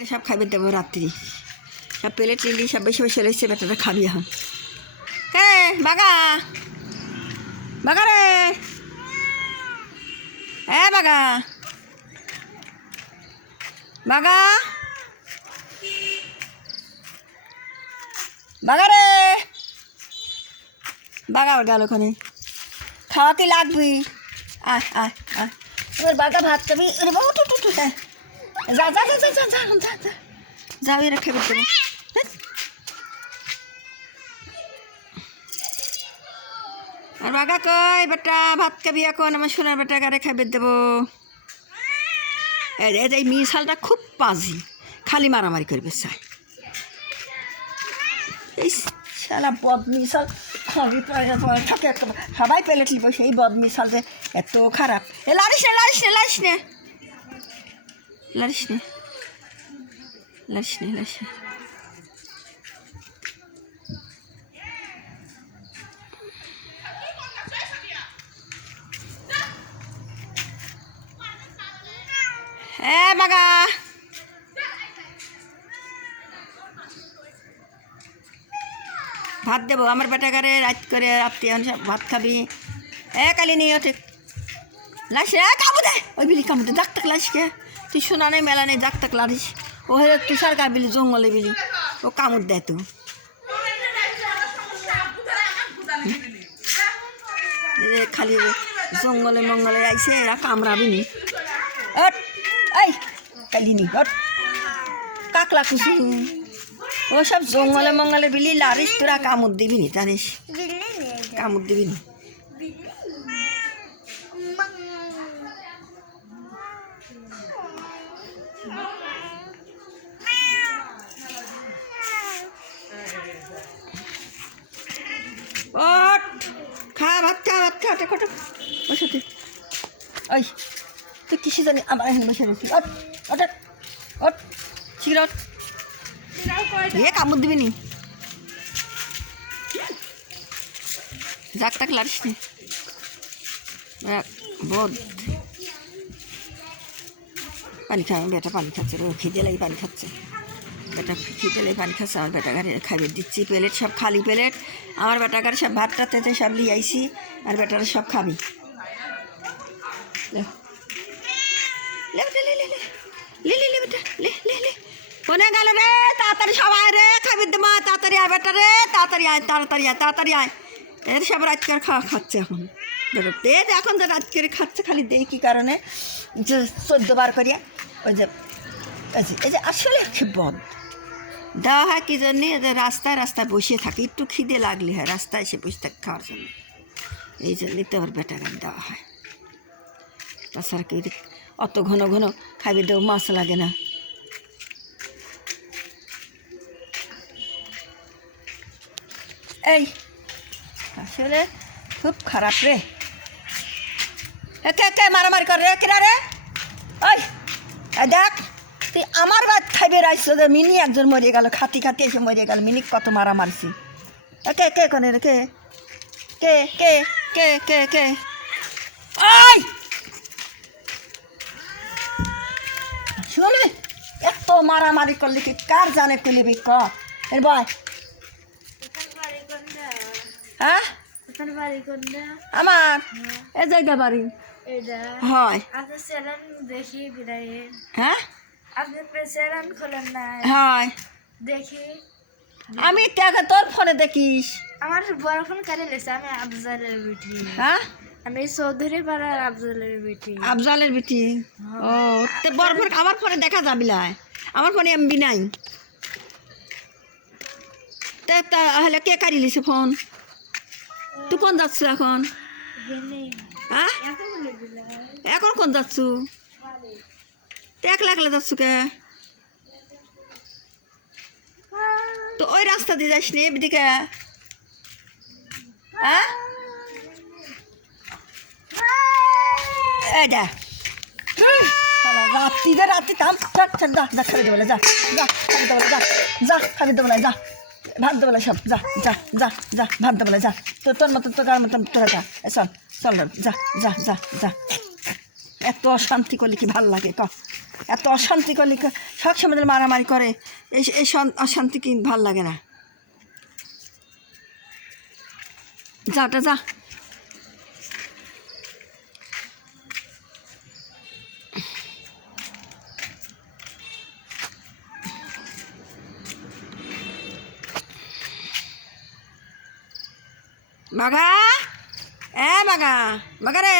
আরে সব খাইবে দেবো রাত্রি সব প্লেট লিলি সব বেশি বেশি রয়েছে বেটাটা খাবি এখন কে বাগা বাগা রে বাগা বাগা বাগা রে বাগা গেল ওখানে খাওয়া কি লাগবি আয় আয় আয় এবার বাগা ভাত খাবি আরে বাবু টু টু টু যা যা যা যা যা যা যা যা যাও এরা খেয়ে দেবো আর বাগা কই বেটা ভাত খাবি এখন আমার সোনার বেটা গাড়ি খাইবে দেবো এই মিশালটা খুব পাজি খালি মারামারি করবে চাই এই শালা বদ মিশাল থাকে একটা সবাই প্লেট লিব সেই বদ মিশাল যে এত খারাপ এ লারিস নে লারিস নে লারিস নে লারিস নে লারিস নে লারিস নে বাগা ভাত দেবো আমার বেটাকারে রাত করে রাত্রি ভাত খাবি কালি নিয়ে ঠিক লাস কামু দে ওই বিলি কামু দে ডাক্তার লাসকে তুই শোনা নেই মেলা নেই ডাক্তার লারিস ও হয়ে তুষার গা বিলি জঙ্গলে বিলি ও কামড় দেয় তো খালি জঙ্গলে মঙ্গলে আইসে এরা কামড়াবি নি এই কালিনি কাকলা কুসু ও সব জঙ্গলে মঙ্গলে বিলি লারিস তোরা কামড় দিবি নি জানিস কামড় দিবি নি খা ভাত খা ভাত খা দেখো ওর সাথে ওই তুই কিসে জানি আমার এখানে বসে রয়েছি ওট সিগারেট কামড় দিবি নি যাক টাক লারিস নি বোধ পানি খাওয়া বেটা পানি খাচ্ছে খিদে লাগে পানি খাচ্ছে বেটা খিদে লাগে পানি খাচ্ছে আমার বেটা গাড়ি খাইবে দিচ্ছি প্লেট সব খালি প্লেট আমার বেটা গাড়ি সব ভাত টাতে সব লিয়ে আইসি আর বেটারা সব খাবি কোনে গেল রে তাড়াতাড়ি সবাই রে খাবি দেবো তাড়াতাড়ি আয় বেটা রে তাড়াতাড়ি আয় তাড়াতাড়ি আয় তাড়াতাড়ি আয় এর সব রাজকার খাচ্ছে এখন বেরোতে এখন তো রাজকারে খাচ্ছে খালি দেয় কী কারণে যে 14 বার করিয়া ওই যে এই যে আসলে কি বদ দেওয়া হয় কী জন্যে যে রাস্তায় রাস্তায় বসে থাকে একটু খিদে লাগলে হয় রাস্তায় এসে বসে থাকে খাওয়ার জন্য এই জন্যই তো ওর বেটা গান দেওয়া হয় তাছাড়া কি অত ঘন ঘন খাইবে দেবো মাছ লাগে না এই আসলে খুব খারাপ রে কে কে মারামারি কর রে কিরা রে ওই দেখ তুই আমার ভাত খাইবে রাইছো যে মিনি একজন মরিয়ে গেল খাতি খাতি এসে মরিয়ে গেল মিনি কত মারামারিছি কে কে কোনে রে কে কে কে কে কে কে ওই শুনবি এত মারামারি করলে কি কার জানে কলিবি ক এর বয় হ্যাঁ আমার এ জায়গা বাড়ি হয় হ্যাঁ হয় দেখি আমি টাকা তোর ফোনে দেখিস আমার বড় ফোন কারে লেছে আমি আফজালের বিটি হ্যাঁ আমি চৌধুরী পাড়ার আফজালের বিটি আফজালের বিটি ও তে বড় ফোন আমার ফোনে দেখা যাবি না আমার ফোনে এমবি নাই তাহলে কে কারি লিছে ফোন তুই কোন যাচ্ছ এখন হ্যাঁ এখন কোন যাচ্ছ একলা একলা যাচ্ছ কে তো ওই রাস্তা দিয়ে যাস নি এদিকে হ্যাঁ যা রাত্রি থাম যা খাবি দেবো যা যা খাবি দেবো যা যা খাবি দেবো যা ভাত দেবো সব যা যা যা যা ভাত দেবো যা তোর মতন তোর মতন তোরা যা চল চল যা যা যা যা এত অশান্তি করলে কি ভাল লাগে ক? এত অশান্তি করলে সব সময় মারামারি করে, এই অশান্তি কি ভাল লাগে না? যা ওটা যা। বাঘা, বাঘা, বাঘা রে।